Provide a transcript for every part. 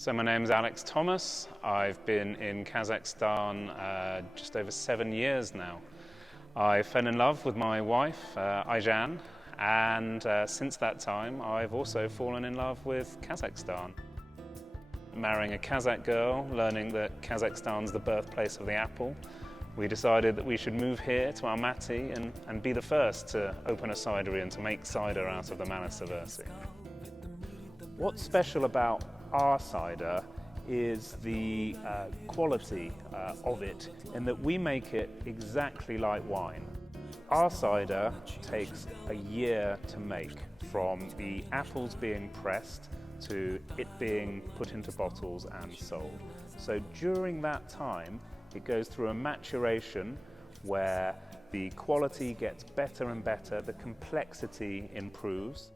So my name's Alex Thomas. I've been in Kazakhstan just over 7 years now. I fell in love with my wife, Ayjan, and since that time I've also fallen in love with Kazakhstan. Marrying a Kazakh girl, learning that Kazakhstan's the birthplace of the apple, we decided that we should move here to Almaty and be the first to open a cidery and to make cider out of the Manisaversi. What's special about our cider is the quality of it, in that we make it exactly like wine. Our cider takes a year to make, from the apples being pressed to it being put into bottles and sold. So during that time, it goes through a maturation where the quality gets better and better, the complexity improves.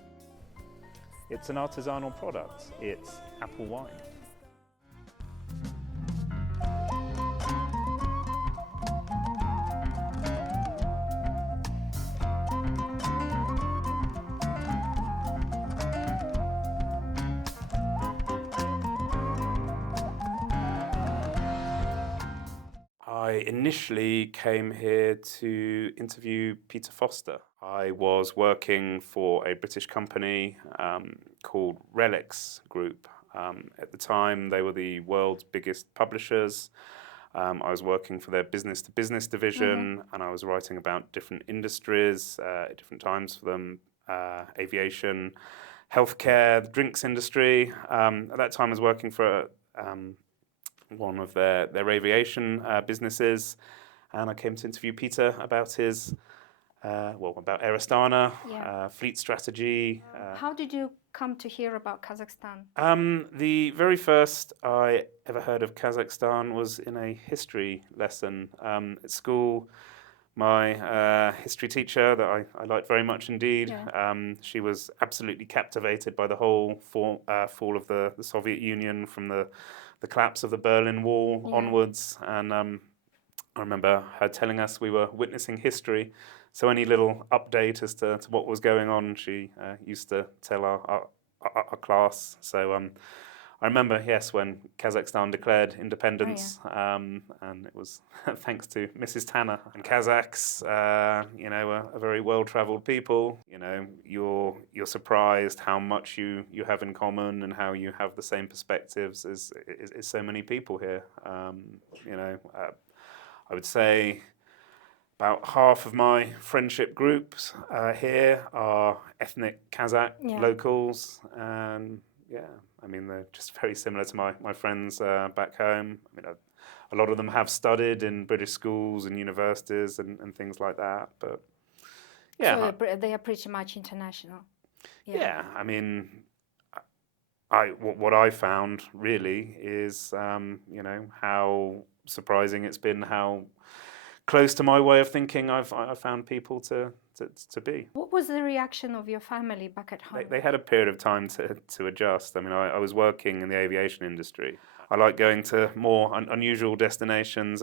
It's an artisanal product. It's apple wine. I initially came here to interview Peter Foster. I was working for a British company called Relics Group. At the time, they were the world's biggest publishers. I was working for their business-to-business division, and I was writing about different industries at different times for them: aviation, healthcare, the drinks industry. At that time, I was working for one of their aviation businesses, and I came to interview Peter about his about Air Astana, fleet strategy. How did you come to hear about Kazakhstan? The very first I ever heard of Kazakhstan was in a history lesson at school. My history teacher, that I liked very much indeed, she was absolutely captivated by the whole fall of the Soviet Union, from the collapse of the Berlin Wall onwards. And I remember her telling us we were witnessing history. So any little update as to what was going on, she used to tell our class. So I remember, yes, when Kazakhstan declared independence, and it was thanks to Mrs. Tanner. And Kazakhs, are a very well-travelled people. You're surprised how much you have in common and how you have the same perspectives as so many people here. I would say about half of my friendship groups here are ethnic Kazakh locals, and they're just very similar to my friends back home. A lot of them have studied in British schools and universities and things like that, but so they are pretty much international. What I found really is how surprising it's been, how close to my way of thinking I've found people to be. What was the reaction of your family back at home? They had a period of time to adjust. I was working in the aviation industry. I like going to more unusual destinations.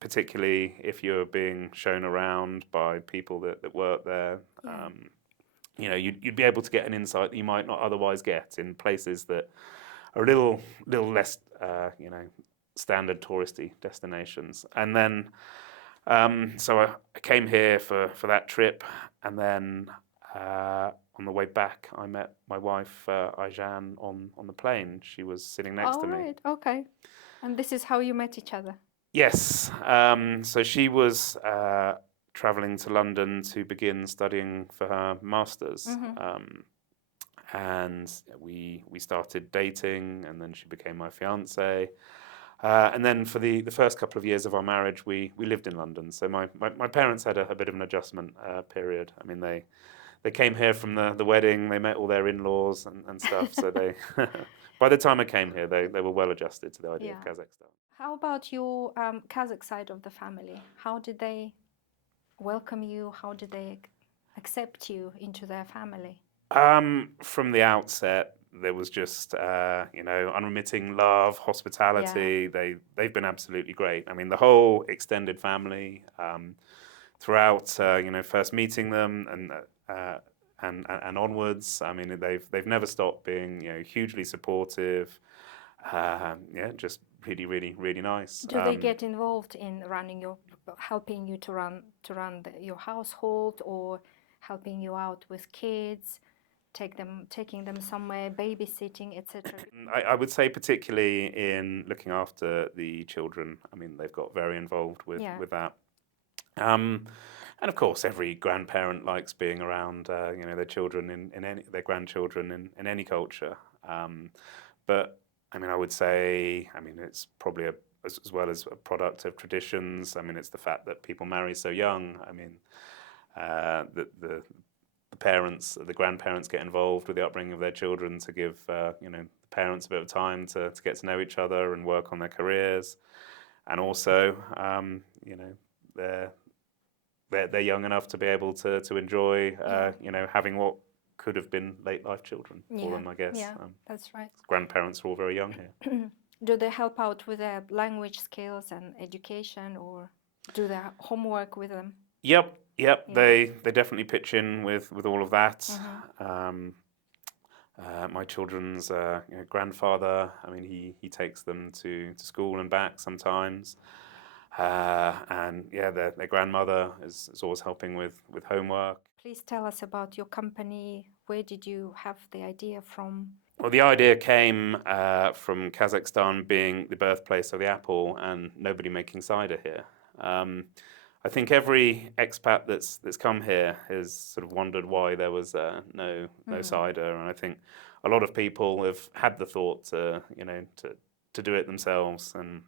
Particularly if you're being shown around by people that work there. You'd be able to get an insight that you might not otherwise get in places that are a little less, standard touristy destinations. And then, so I came here for that trip, and then on the way back, I met my wife, Ayjan, on the plane. She was sitting next to me. Right, okay. And this is how you met each other? Yes. So she was traveling to London to begin studying for her master's. And we started dating, and then she became my fiance. And then for the first couple of years of our marriage, we lived in London. So my parents had a bit of an adjustment period. They came here from the wedding. They met all their in-laws and stuff. So they, by the time I came here, they were well adjusted to the idea of Kazakhstan. How about your Kazakh side of the family? How did they welcome you? How did they accept you into their family? From the outset, there was just unremitting love, hospitality. They've been absolutely great. The whole extended family, throughout first meeting them and and onwards. I mean, they've never stopped being, hugely supportive. Yeah, just really, really, really nice. Do they get involved in helping you to run your household, or helping you out with kids, taking them somewhere, babysitting, etc.? I would say particularly in looking after the children. I mean, they've got very involved with that. And of course, every grandparent likes being around, their children their grandchildren in any culture. But I mean, I would say, it's probably as well as a product of traditions. I mean, it's the fact that people marry so young. I mean, the parents, the grandparents get involved with the upbringing of their children to give, the parents a bit of time to get to know each other and work on their careers. And also, they're young enough to be able to enjoy, having what could have been late life children for them, I guess. Yeah, that's right. Grandparents are all very young here. Do they help out with their language skills and education, or do their homework with them? Yep. They definitely pitch in with all of that. My children's grandfather, I mean, he takes them to school and back sometimes. And yeah, their grandmother is always helping with homework. Please tell us about your company. Where did you have the idea from? Well, the idea came from Kazakhstan being the birthplace of the apple and nobody making cider here. I think every expat that's come here has sort of wondered why there was no cider, and I think a lot of people have had the thought to do it themselves, and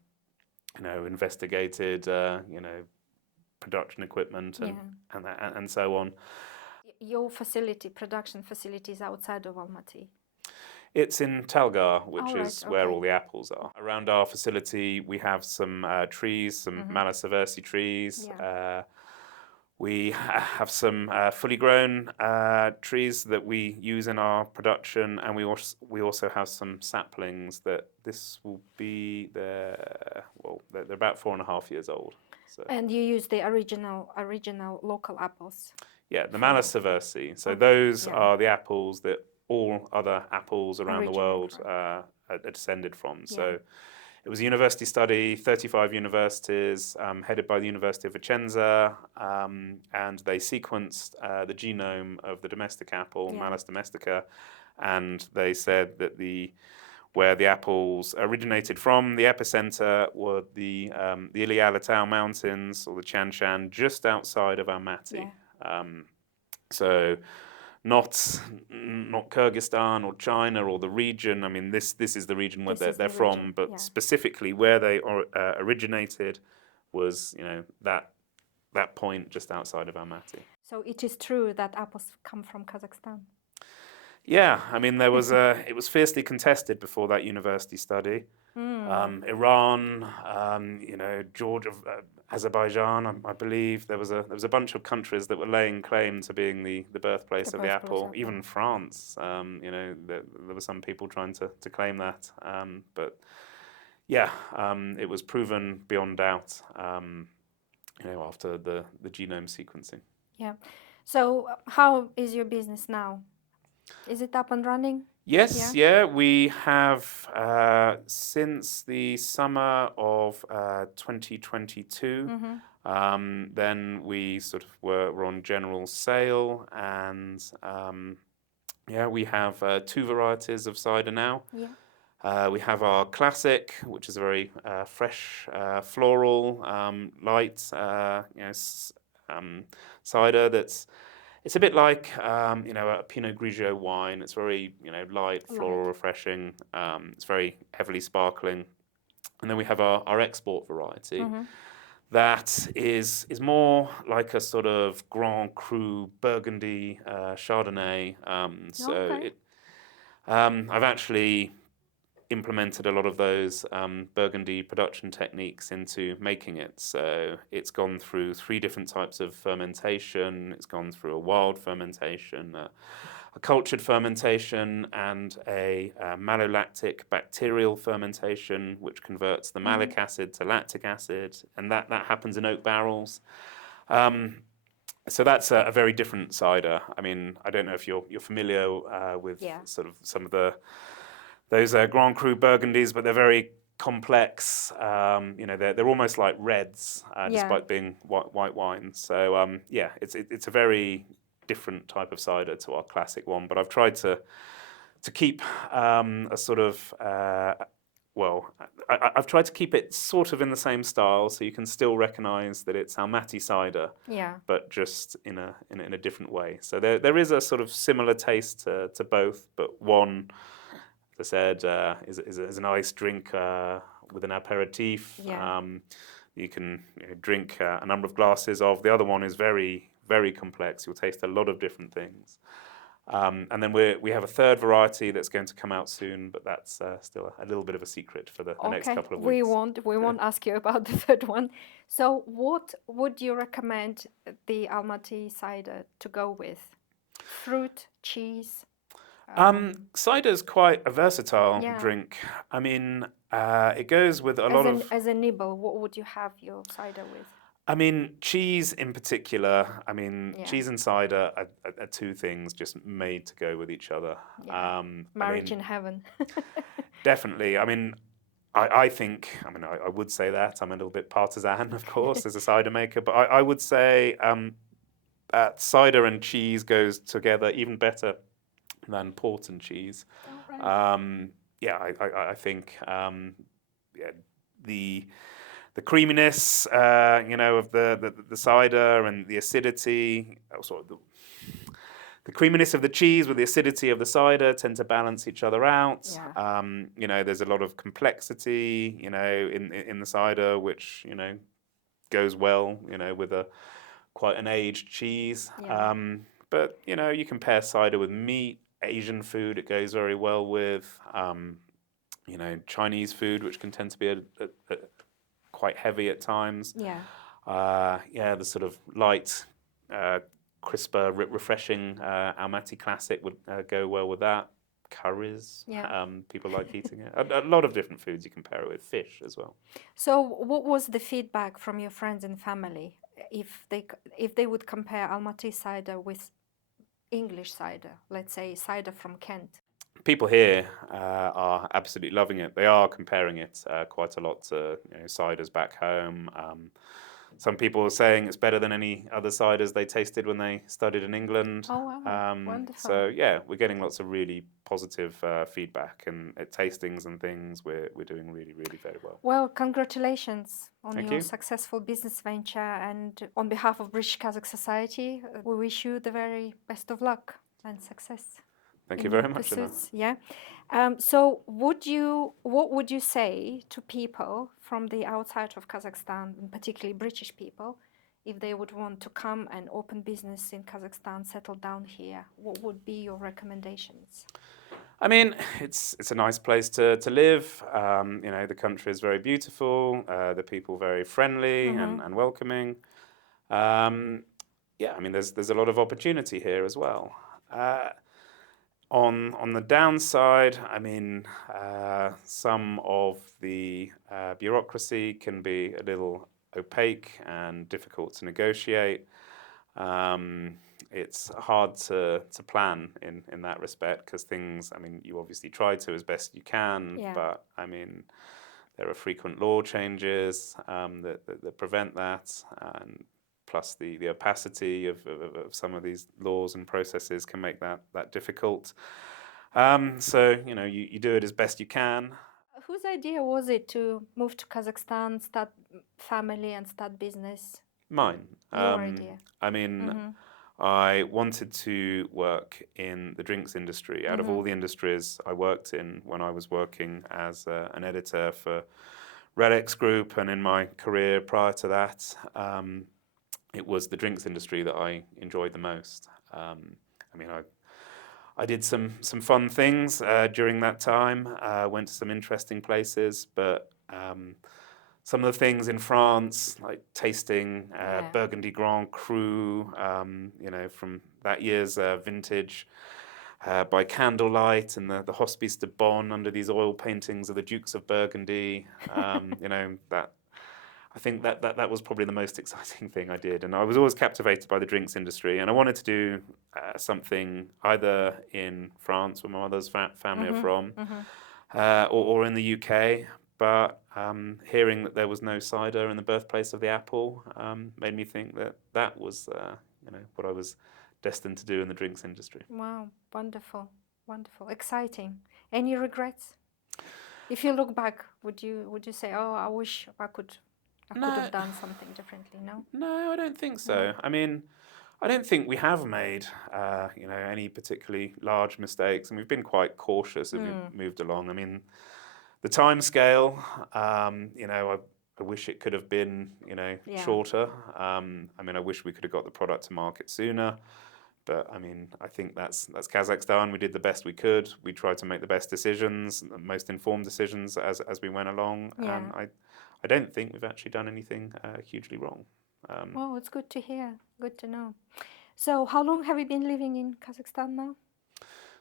investigated production equipment and so on. Your production facility is outside of Almaty? It's in Talgar, which is where all the apples are. Around our facility, we have some trees, some Malasaversi trees. Yeah. We have some fully grown trees that we use in our production, and we also have some saplings that this will be they're about 4.5 years old. So. And you use the original local apples? Yeah, the Malasaversi. So those are the apples that all other apples around the world are descended from. Yeah. So it was a university study, 35 universities, headed by the University of Vicenza, and they sequenced the genome of the domestic apple, Malus domestica, and they said that where the apples originated from, the epicenter, were the Ili-Alatau Mountains, or the Chan Shan, just outside of Almaty. Yeah. So not Kyrgyzstan or China or the region. I mean, this is the region where they're from, but specifically where they originated was that point just outside of Almaty. So it is true that apples come from Kazakhstan? Yeah, I mean, it was fiercely contested before that university study. Iran, Georgia, Azerbaijan, I believe there was a bunch of countries that were laying claim to being the birthplace of the apple. Even France, there were some people trying to claim that. But yeah, it was proven beyond doubt. After the genome sequencing. Yeah. So how is your business now? Is it up and running? Yes, yeah, we have since the summer of 2022. Then we sort of were on general sale, and we have 2 varieties of cider now. Yeah. We have our classic, which is a very fresh, floral, light, cider it's a bit like a Pinot Grigio wine. It's very light, floral, refreshing. It's very heavily sparkling. And then we have our export variety. That is more like a sort of Grand Cru Burgundy Chardonnay. I've actually implemented a lot of those Burgundy production techniques into making it. So it's gone through 3 different types of fermentation. It's gone through a wild fermentation, a cultured fermentation, and a malolactic bacterial fermentation, which converts the malic acid to lactic acid, and that happens in oak barrels. So that's a very different cider. I mean, I don't know if you're familiar with Yeah. sort of some of those Grand Cru Burgundies, but they're very complex. They're almost like reds, Yeah. despite being white wines. So yeah, it's a very different type of cider to our classic one. But I've tried to keep a sort of I've tried to keep it sort of in the same style, so you can still recognise that it's Almaty cider, Yeah. but just in a different way. So there is a sort of similar taste to both, but one, as I said, is a nice drink with an aperitif. Yeah. You can drink a number of glasses of. The other one is very, very complex. You'll taste a lot of different things. And then we have a third variety that's going to come out soon, but that's still a little bit of a secret for the next couple of weeks. We won't ask you about the third one. So what would you recommend the Almaty cider to go with? Fruit, cheese? Cider is quite a versatile Yeah. drink. I mean, it goes with a lot of... As a nibble, what would you have your cider with? I mean, cheese in particular. I mean, Yeah. cheese and cider are two things just made to go with each other. Yeah. Marriage in heaven. Definitely. I mean, I think, I would say that. I'm a little bit partisan, of course, as a cider maker, but I would say that cider and cheese goes together even better than port and cheese. Oh, right. I think the creaminess, of the cider and the acidity, the creaminess of the cheese with the acidity of the cider tend to balance each other out. Yeah. There's a lot of complexity, in the cider, which, goes well, with quite an aged cheese. Yeah. But, you can pair cider with meat, Asian food it goes very well with, Chinese food, which can tend to be quite heavy at times. Yeah. The sort of light, crisper, refreshing Almaty Classic would go well with that. Curries, Yeah. people like eating it. A lot of different foods you can pair it with. Fish as well. So what was the feedback from your friends and family if they would compare Almaty cider with English cider, let's say cider from Kent? People here are absolutely loving it. They are comparing it quite a lot to ciders back home. Some people are saying it's better than any other ciders they tasted when they studied in England. Oh, wow. Wonderful. So yeah, we're getting lots of really positive feedback, and at tastings and things, we're doing really, really very well. Well, congratulations on Thank your you. successful business venture, and on behalf of British-Kazakh Society, we wish you the very best of luck and success. Thank in you very your much, Anna. pursuits. Yeah. So what would you say to people from the outside of Kazakhstan, and particularly British people, if they would want to come and open business in Kazakhstan, settle down here? What would be your recommendations? I mean, it's a nice place to live. The country is very beautiful. The people very friendly and welcoming. There's a lot of opportunity here as well. On the downside, I mean, some of the bureaucracy can be a little opaque and difficult to negotiate. It's hard to plan in that respect, because things, I mean, you obviously try to as best you can, Yeah. but I mean, there are frequent law changes that prevent that, and plus the opacity of some of these laws and processes can make that difficult. You do it as best you can. Whose idea was it to move to Kazakhstan, start family and start business? Mine. Your idea. I mean, I wanted to work in the drinks industry. Out of all the industries I worked in when I was working as an editor for Relics Group, and in my career prior to that, it was the drinks industry that I enjoyed the most. I did some fun things during that time. Went to some interesting places, but some of the things in France, like tasting Burgundy Grand Cru, from that year's vintage, by candlelight in the Hospice de Bonn under these oil paintings of the Dukes of Burgundy, that I think that was probably the most exciting thing I did, and I was always captivated by the drinks industry, and I wanted to do something either in France, where my mother's family are from, or in the UK. But hearing that there was no cider in the birthplace of the apple made me think that was what I was destined to do in the drinks industry. Wow, wonderful, wonderful, exciting. Any regrets? If you look back, would you say, "Oh, I wish I could have done something differently"? No. No, I don't think so. No. I mean, I don't think we have made any particularly large mistakes, and we've been quite cautious as we've moved along. I mean, the time scale, I wish it could have been shorter. I mean, I wish we could have got the product to market sooner. But I mean, I think that's Kazakhstan. We did the best we could. We tried to make the best decisions, the most informed decisions as we went along. Yeah. I don't think we've actually done anything hugely wrong. Well, it's good to hear. Good to know. So, how long have you been living in Kazakhstan now?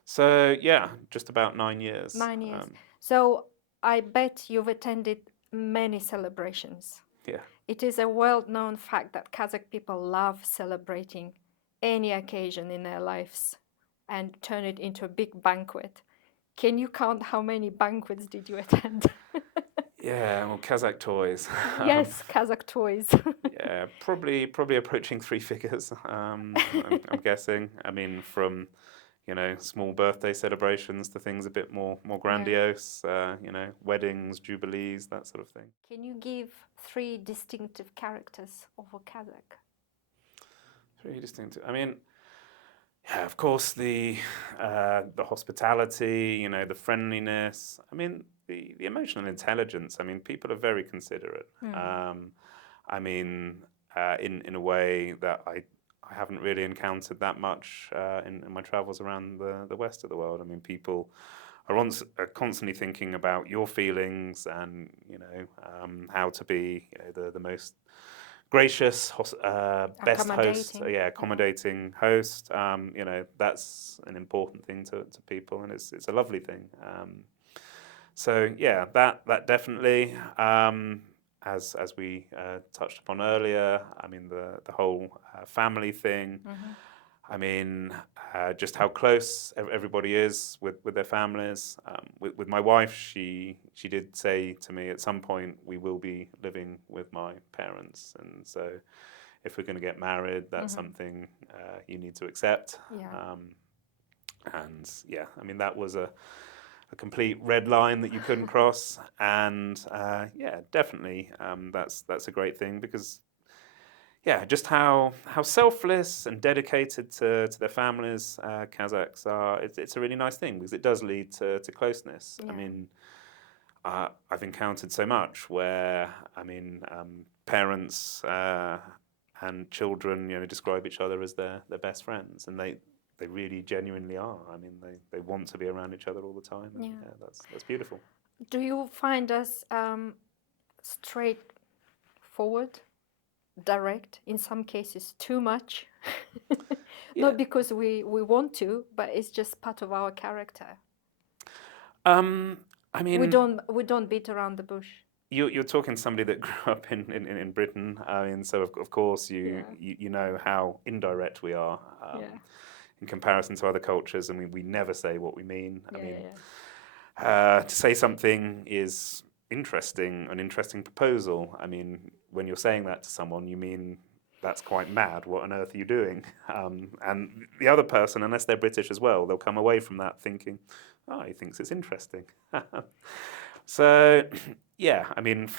So yeah, just about 9 years. 9 years. So, I bet you've attended many celebrations. Yeah. It is a well-known fact that Kazakh people love celebrating any occasion in their lives and turn it into a big banquet. Can you count how many banquets did you attend? Yeah, well, Kazakh toys. Yes, Kazakh toys. Yeah, probably approaching 3 figures. I'm guessing. I mean, from small birthday celebrations to things a bit more grandiose. Weddings, jubilees, that sort of thing. Can you give 3 distinctive characters of a Kazakh? 3 distinctive. I mean, yeah, of course the hospitality, the friendliness. I mean, the emotional intelligence. I mean, people are very considerate. I mean, in a way that I haven't really encountered that much in my travels around the west of the world. I mean, people are constantly thinking about your feelings and how to be the most gracious, best host, accommodating host. That's an important thing to people, and it's a lovely thing. So yeah, that definitely. As we touched upon earlier, I mean the whole family thing. I mean, just how close everybody is with their families. With my wife, she did say to me at some point, we will be living with my parents, and so if we're going to get married, that's something you need to accept. Yeah. And yeah, I mean that was a complete red line that you couldn't cross, and yeah, definitely that's a great thing because. Yeah, just how selfless and dedicated to their families Kazakhs are. It's a really nice thing because it does lead to closeness. Yeah. I mean, I've encountered so much where I mean parents and children describe each other as their best friends, and they really genuinely are. I mean, they want to be around each other all the time. And, yeah, that's beautiful. Do you find us straightforward? Direct, in some cases too much? Not because we want to, but it's just part of our character. I mean, we don't beat around the bush. You're talking to somebody that grew up in Britain. I mean, so of course you know how indirect we are in comparison to other cultures. I mean, we never say what we mean. I mean, to say something is an interesting proposal. I mean, when you're saying that to someone, you mean that's quite mad. What on earth are you doing? And the other person, unless they're British as well, they'll come away from that thinking, oh, he thinks it's interesting. So, yeah, I mean,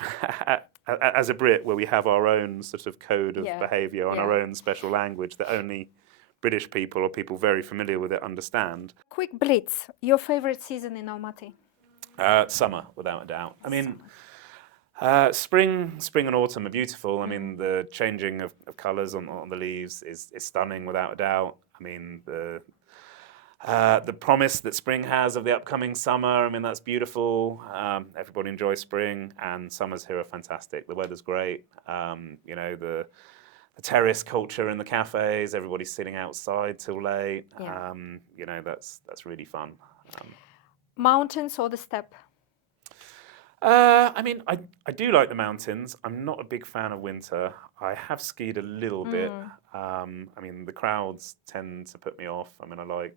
as a Brit, where we have our own sort of code of behaviour and our own special language that only British people or people very familiar with it understand. Quick blitz, your favourite season in Almaty? Summer, without a doubt. I mean, spring and autumn are beautiful. I mean, the changing of colours on the leaves is stunning, without a doubt. I mean, the promise that spring has of the upcoming summer, I mean, that's beautiful. Everybody enjoys spring, and summers here are fantastic. The weather's great. The terrace culture in the cafes, everybody's sitting outside till late. That's really fun. Mountains or the steppe? I mean, I do like the mountains. I'm not a big fan of winter. I have skied a little bit. Mm, I mean, the crowds tend to put me off. I mean, I like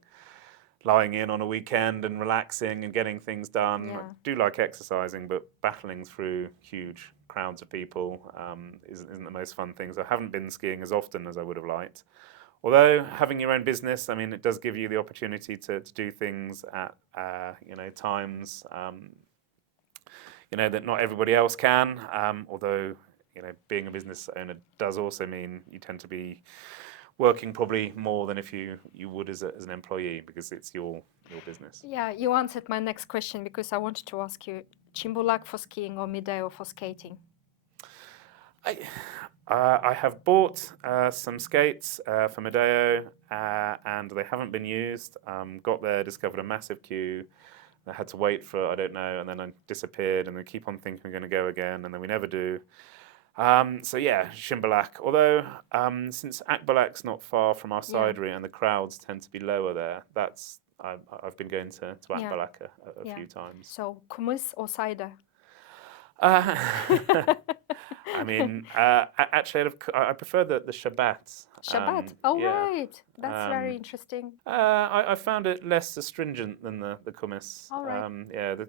lying in on a weekend and relaxing and getting things done. I yeah. do like exercising, but battling through huge crowds of people isn't the most fun thing. So I haven't been skiing as often as I would have liked. Although having your own business, I mean, it does give you the opportunity to do things at times that not everybody else can. Although being a business owner does also mean you tend to be working probably more than if you would as an employee because it's your business. Yeah, you answered my next question because I wanted to ask you, Chimbulak for skiing or Mideo for skating? I have bought some skates for Medeo and they haven't been used. Got there, discovered a massive queue. I had to wait for, I don't know, and then I disappeared and then keep on thinking we're going to go again and then we never do. So yeah, Shimbolak. Although since Akbalak's not far from our Yeah. cidery and the crowds tend to be lower there, I've been going to Yeah. Akbalak a Yeah. few times. So kumis or cider? I mean, actually, I prefer the Shabbat. Shabbat. Oh, Yeah. right. That's very interesting. I found it less astringent than the kummis. All right. Yeah, the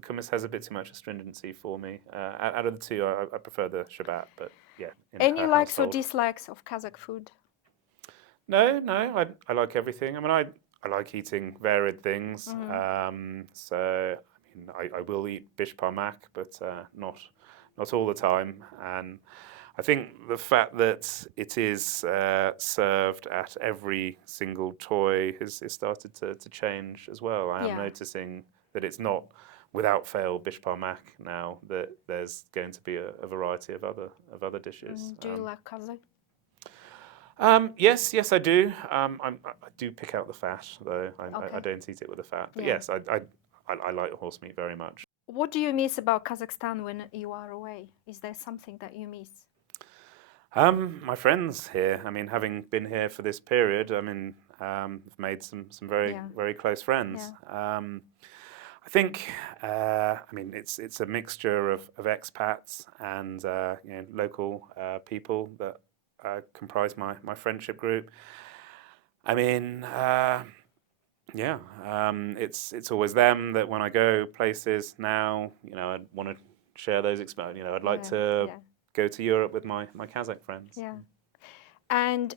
kummis has a bit too much astringency for me. Out of the two, I prefer the Shabbat, but yeah. In Any her likes or household. dislikes of Kazakh food? No, I like everything. I mean, I like eating varied things. So I mean, I will eat bish parmak, but not all the time. And I think the fact that it is served at every single toy has started to change as well. I am Yeah. noticing that it's not without fail bish parmak now. That there's going to be a variety of other dishes. Do you like Kazakh? Yes, I do. I do pick out the fat, though. Okay. I don't eat it with the fat. But Yeah. yes, I like horse meat very much. What do you miss about Kazakhstan when you are away? Is there something that you miss? My friends here. I mean, having been here for this period, I mean, I've made some Yeah. very close friends. I think, I mean, it's a mixture of expats and local people that comprise my friendship group. I mean, yeah, it's always them that when I go places now, I want to share those experiences. I'd like to go to Europe with my Kazakh friends. Yeah. And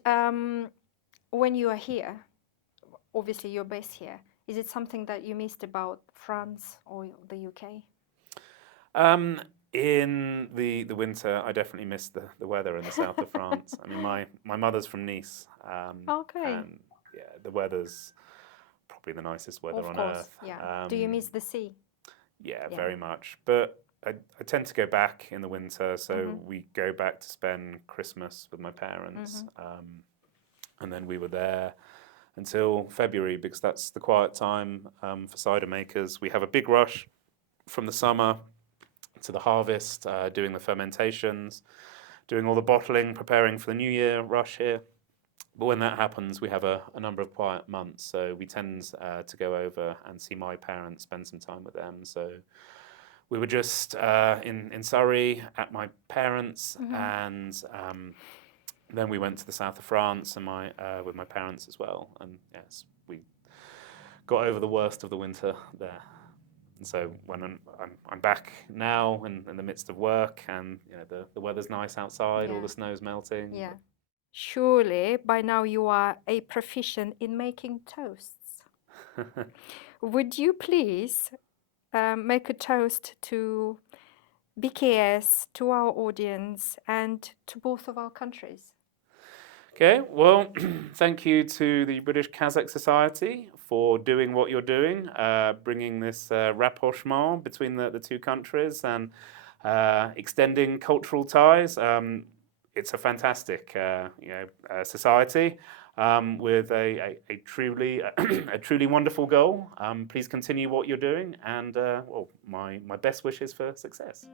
when you are here, obviously you're based here, is it something that you missed about France or the UK? In the winter, I definitely miss the weather in the south of France. I mean, my mother's from Nice. Okay. And yeah, the weather's probably the nicest weather on earth. Yeah. Do you miss the sea? Yeah, very much. But I tend to go back in the winter, so we go back to spend Christmas with my parents. And then we were there until February because that's the quiet time for cider makers. We have a big rush from the summer to the harvest, doing the fermentations, doing all the bottling, preparing for the New Year rush here. But when that happens, we have a number of quiet months, so we tend to go over and see my parents, spend some time with them. So we were just in Surrey at my parents, and then we went to the south of France and with my parents as well. And yes, we got over the worst of the winter there. And so when I'm back now in the midst of work, and the weather's nice outside, all the snow's melting. Yeah. Surely by now you are a proficient in making toasts. Would you please make a toast to BKS, to our audience, and to both of our countries? Okay, well, thank you to the British-Kazakh Society for doing what you're doing, bringing this rapprochement between the two countries and extending cultural ties. It's a fantastic society with a truly wonderful goal. Please continue what you're doing, and well, my best wishes for success.